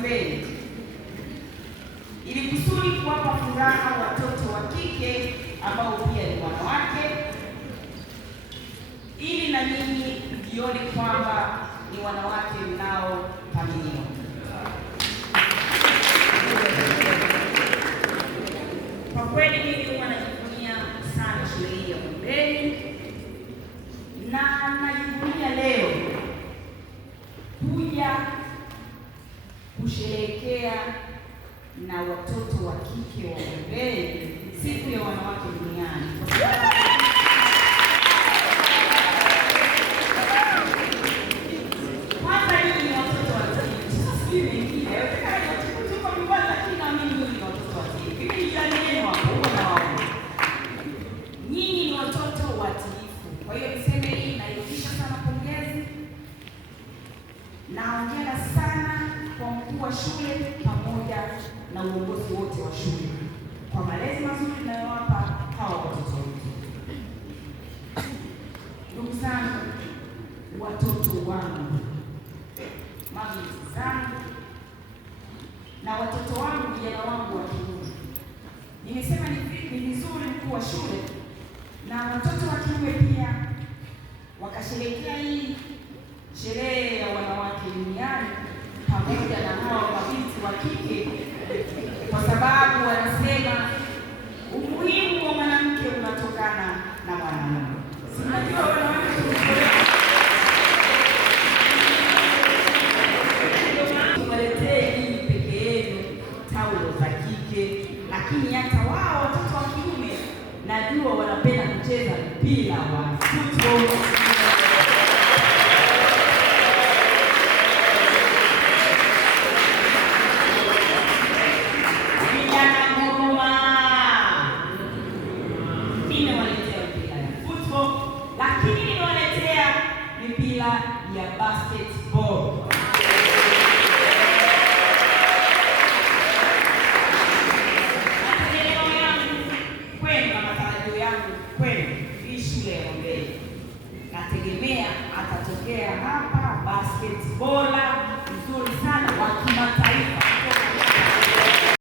Ombeni ili kusudi kuwapa furaha watoto wa kike ambao pia ni wanawake, ili na nyinyi mjione kwamba ni wanawake mnaothaminiwa. Kwa kweli mimi huwa najivunia sana shule hii ya Ombeni, na najivunia leo kuja kusherehekea na watoto wa kike wa Ombeni siku ya wanawake duniani. Kwanza nyinyi ni watoto wa kike. Sasa mimi mengine haiwezekani tuko nyumbani, lakini na mimi ni watoto wa kike. Mimi ni jirani yenu hapo na wao. Nyinyi ni watoto watiifu. Kwa hiyo niseme hii nairudisha sana pongezi. Naongera sana kwa mkuu wa shule pamoja na uongozi wote wa shule kwa malezi mazuri tunayowapa hawa watoto wetu. Ndugu zangu, watoto wangu, mabinti zangu na watoto wangu, vijana wangu wa kiume, nimesema ni vizuri mkuu wa shule na watoto wa kiume pia wakasherehekea hii sherehe ya wanawake duniani pamoja na hao mabinti wa kike, kwa sababu wanasema umuhimu wa mwanamke unatokana na mwanamume. Si mnajua wanawake tuwaletee hii peke yenu taulo za kike, lakini hata wao watoto wa kiume najua wanapenda kucheza mpira wa football. Lakini nimewaletea mipira ya basketball. Mategemeo yangu kwenu na matarajio yangu kwenu, hii shule ya Ombeni nategemea atatokea hapa basketballer